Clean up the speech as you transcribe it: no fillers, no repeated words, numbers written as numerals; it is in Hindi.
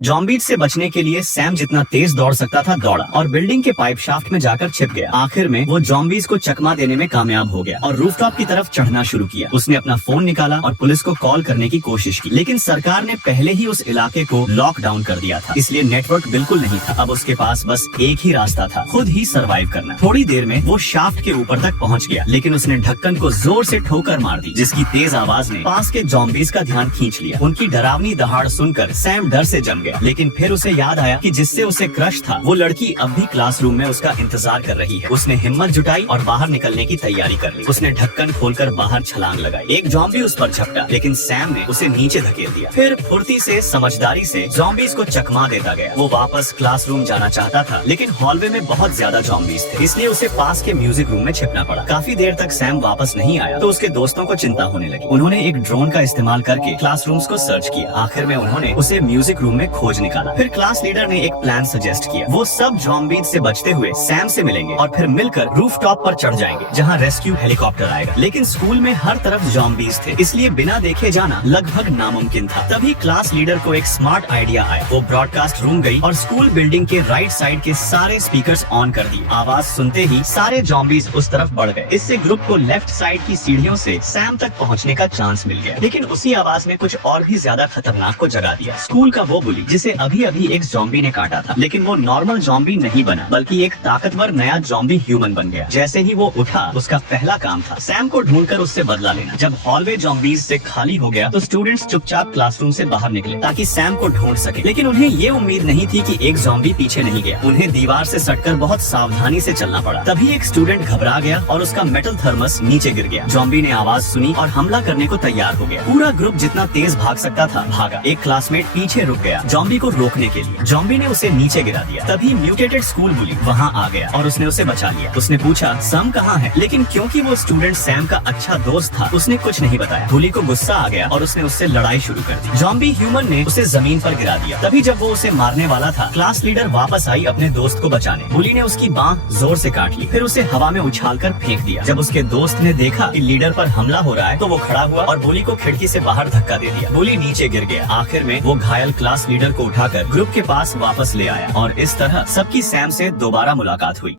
जॉम्बीज से बचने के लिए सैम जितना तेज दौड़ सकता था दौड़ा और बिल्डिंग के पाइप शाफ्ट में जाकर छिप गया। आखिर में वो जॉम्बीज को चकमा देने में कामयाब हो गया और रूफटॉप की तरफ चढ़ना शुरू किया। उसने अपना फोन निकाला और पुलिस को कॉल करने की कोशिश की, लेकिन सरकार ने पहले ही उस इलाके को लॉकडाउन कर दिया था, इसलिए नेटवर्क बिल्कुल नहीं था। अब उसके पास बस एक ही रास्ता था, खुद ही सरवाइव करना। थोड़ी देर में वो शाफ्ट के ऊपर तक पहुँच गया, लेकिन उसने ढक्कन को जोर से ठोकर मार दी, जिसकी तेज आवाज ने पास के जॉम्बीज का ध्यान खींच लिया। उनकी डरावनी दहाड़ सुनकर सैम डर से जम गया, लेकिन फिर उसे याद आया कि जिससे उसे क्रश था वो लड़की अब भी क्लासरूम में उसका इंतजार कर रही है। उसने हिम्मत जुटाई और बाहर निकलने की तैयारी कर ली। उसने ढक्कन खोलकर बाहर छलांग लगाई। एक जॉम्बी उस पर झपटा, लेकिन सैम ने उसे नीचे धकेल दिया। फिर फुर्ती से समझदारी से जॉम्बीज को चकमा देता गया। वो वापस क्लासरूम जाना चाहता था, लेकिन हॉलवे में बहुत ज्यादा जॉम्बीज थे, इसलिए उसे पास के म्यूजिक रूम में छिपना पड़ा। काफी देर तक सैम वापस नहीं आया तो उसके दोस्तों को चिंता होने लगी। उन्होंने एक ड्रोन का इस्तेमाल करके क्लासरूम्स को सर्च किया। आखिर में उन्होंने उसे म्यूजिक रूम में खोज निकाला। फिर क्लास लीडर ने एक प्लान सजेस्ट किया। वो सब जॉम्बीज से बचते हुए सैम से मिलेंगे और फिर मिलकर रूफ टॉप पर चढ़ जाएंगे, जहाँ रेस्क्यू हेलीकॉप्टर आएगा। लेकिन स्कूल में हर तरफ जॉम्बीज थे, इसलिए बिना देखे जाना लगभग नामुमकिन था। तभी क्लास लीडर को एक स्मार्ट आइडिया आया। वो ब्रॉडकास्ट रूम गई और स्कूल बिल्डिंग के राइट साइड के सारे स्पीकर्स ऑन कर दिए। आवाज सुनते ही सारे जॉम्बीज उस तरफ बढ़ गए। इससे ग्रुप को लेफ्ट साइड की सीढ़ियों से सैम तक पहुँचने का चांस मिल गया। लेकिन उसी आवाज ने कुछ और भी ज्यादा खतरनाक को जगा दिया। स्कूल का वो बुली जिसे अभी अभी एक जॉम्बी ने काटा था, लेकिन वो नॉर्मल जॉम्बी नहीं बना, बल्कि एक ताकतवर नया जॉम्बी ह्यूमन बन गया। जैसे ही वो उठा, उसका पहला काम था सैम को ढूंढकर उससे बदला लेना। जब हॉलवे जॉम्बीज से खाली हो गया तो स्टूडेंट्स चुपचाप क्लासरूम से बाहर निकले ताकि सैम को ढूंढ सके। लेकिन उन्हें ये उम्मीद नहीं थी कि एक जॉम्बी पीछे नहीं गया। उन्हें दीवार से सटकर बहुत सावधानी से चलना पड़ा। तभी एक स्टूडेंट घबरा गया और उसका मेटल थर्मस नीचे गिर गया। जॉम्बी ने आवाज सुनी और हमला करने को तैयार हो गया। पूरा ग्रुप जितना तेज भाग सकता था भागा। एक क्लासमेट पीछे रुक गया जॉम्बी को रोकने के लिए। जॉम्बी ने उसे नीचे गिरा दिया। तभी म्यूटेटेड स्कूल बुली वहाँ आ गया और उसने उसे बचा लिया। उसने पूछा सम कहाँ है, लेकिन क्योंकि वो स्टूडेंट सैम का अच्छा दोस्त था, उसने कुछ नहीं बताया। बुली को गुस्सा आ गया और उसने उससे लड़ाई शुरू कर दी। जॉम्बी ह्यूमन ने उसे जमीन पर गिरा दिया। तभी जब वो उसे मारने वाला था, क्लास लीडर वापस आई अपने दोस्त को बचाने। बुली ने उसकी बांह जोर से काट ली, फिर उसे हवा में उछालकर फेंक दिया। जब उसके दोस्त ने देखा कि लीडर पर हमला हो रहा है तो वो खड़ा हुआ और बुली को खिड़की से बाहर धक्का दे दिया। बुली नीचे गिर गया। आखिर में वो घायल क्लास लीडर को उठाकर ग्रुप के पास वापस ले आया और इस तरह सबकी सैम से दोबारा मुलाकात हुई।